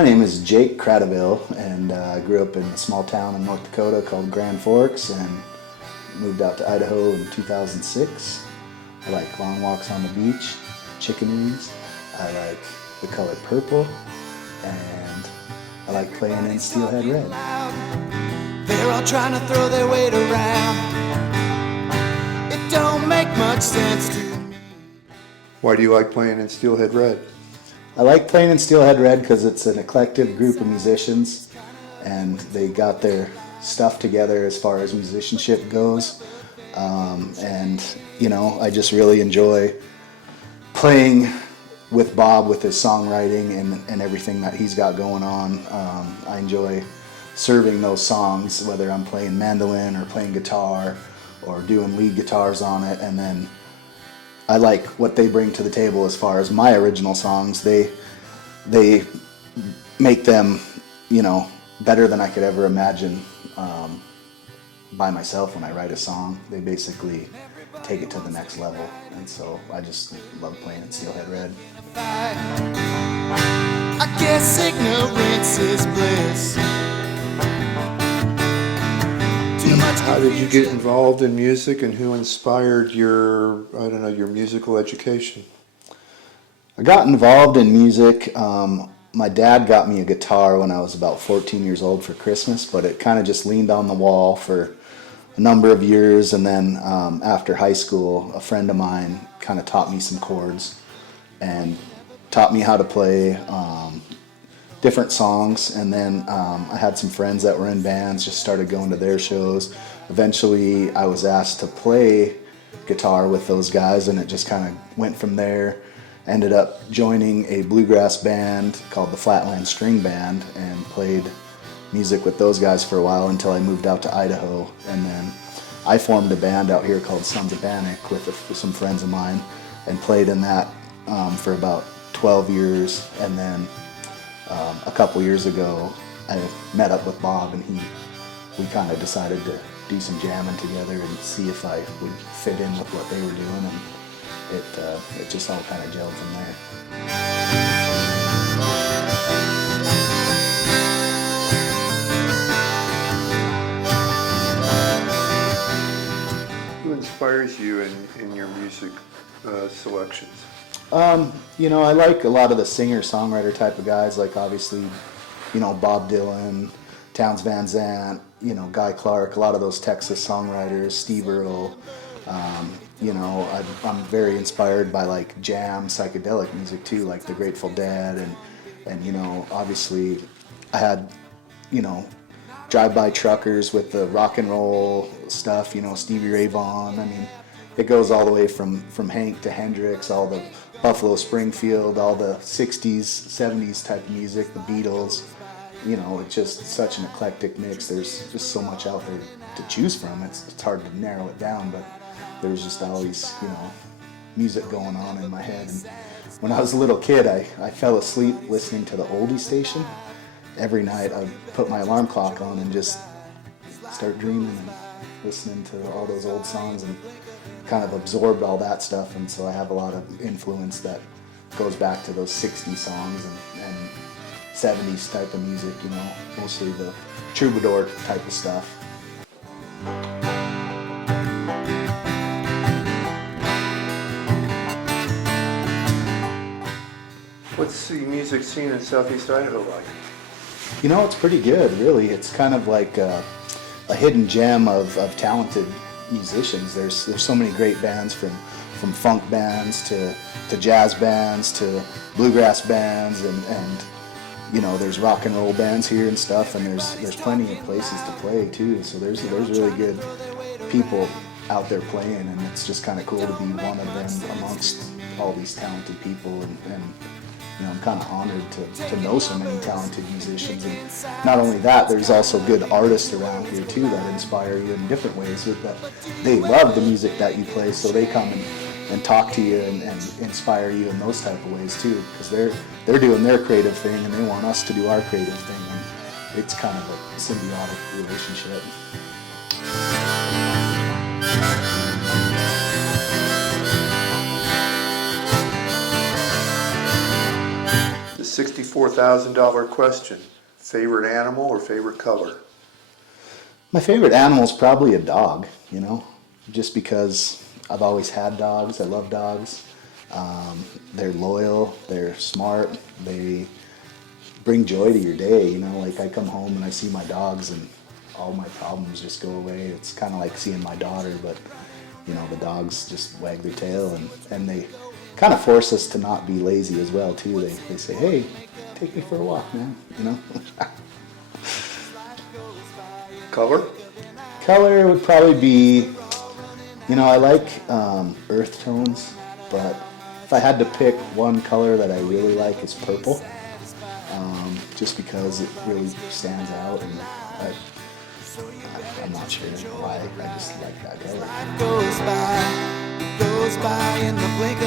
My name is Jake Kratochvil, and I grew up in a small town in North Dakota called Grand Forks and moved out to Idaho in 2006. I like long walks on the beach, chicken wings, I like the color purple, and I like playing in Steelhead Redd. They're all trying to throw their weight around. It don't make much sense to me. Why do you like playing in Steelhead Redd? I like playing in Steelhead Redd because it's an eclectic group of musicians and they got their stuff together as far as musicianship goes. And you know, I just really enjoy playing with Bob with his songwriting and everything that he's got going on. I enjoy serving those songs, whether I'm playing mandolin or playing guitar or doing lead guitars on it, and then I like what they bring to the table as far as my original songs. They make them, you know, better than I could ever imagine by myself when I write a song. They basically take it to the next level, and so I just love playing in Steelhead Redd. I guess ignorance is bliss. How did you get involved in music, and who inspired your, I don't know, your musical education? I got involved in music. My dad got me a guitar when I was about 14 years old for Christmas, but it kind of just leaned on the wall for a number of years, and then after high school, a friend of mine kind of taught me some chords and taught me how to play different songs, and then I had some friends that were in bands, just started going to their shows. Eventually I was asked to play guitar with those guys, and it just kind of went from there. Ended up joining a bluegrass band called the Flatland String Band and played music with those guys for a while until I moved out to Idaho, and then I formed a band out here called Sons of Bannock with some friends of mine and played in that for about 12 years, and then a couple years ago I met up with Bob, and we kind of decided to do some jamming together and see if I would fit in with what they were doing, and it just all kind of gelled from there. Who inspires you in your music selections? You know, I like a lot of the singer-songwriter type of guys, like obviously, you know, Bob Dylan, Townes Van Zandt, you know, Guy Clark, a lot of those Texas songwriters, Steve Earle. You know, I'm very inspired by like jam, psychedelic music too, like the Grateful Dead, and you know, obviously I had, you know, drive-by truckers with the rock and roll stuff, you know, Stevie Ray Vaughan. I mean, it goes all the way from Hank to Hendrix, all the Buffalo Springfield, all the 60s, 70s type of music, the Beatles. You know, it's just such an eclectic mix. There's just so much out there to choose from. It's hard to narrow it down, but there's just always, you know, music going on in my head. And when I was a little kid, I fell asleep listening to the oldie station. Every night I'd put my alarm clock on and just start dreaming and listening to all those old songs, and kind of absorbed all that stuff. And so I have a lot of influence that goes back to those 60s songs and 70s type of music, you know, mostly the troubadour type of stuff. What's the music scene in Southeast Idaho like? You know, it's pretty good, really. It's kind of like a hidden gem of talented musicians. There's so many great bands, from funk bands to jazz bands to bluegrass bands, and you know, there's rock and roll bands here and stuff, and there's plenty of places to play too. So there's really good people out there playing, and it's just kind of cool to be one of them amongst all these talented people, and you know, I'm kind of honored to know so many talented musicians. And not only that, there's also good artists around here too that inspire you in different ways, that they love the music that you play, so they come and talk to you and inspire you in those type of ways too, because they're doing their creative thing and they want us to do our creative thing, and it's kind of a symbiotic relationship. The 64 $4,000 question. Favorite animal or favorite color? My favorite animal is probably a dog, you know, just because I've always had dogs. I love dogs. They're loyal, they're smart, they bring joy to your day, you know, like I come home and I see my dogs and all my problems just go away. It's kind of like seeing my daughter, but, you know, the dogs just wag their tail and they kind of force us to not be lazy as well, too. They say, hey, take me for a walk, man, you know. Color? Color would probably be, you know, I like earth tones, but if I had to pick one color that I really like, it's purple, just because it really stands out, and I'm not sure why, I just like that color. Goes by in the blink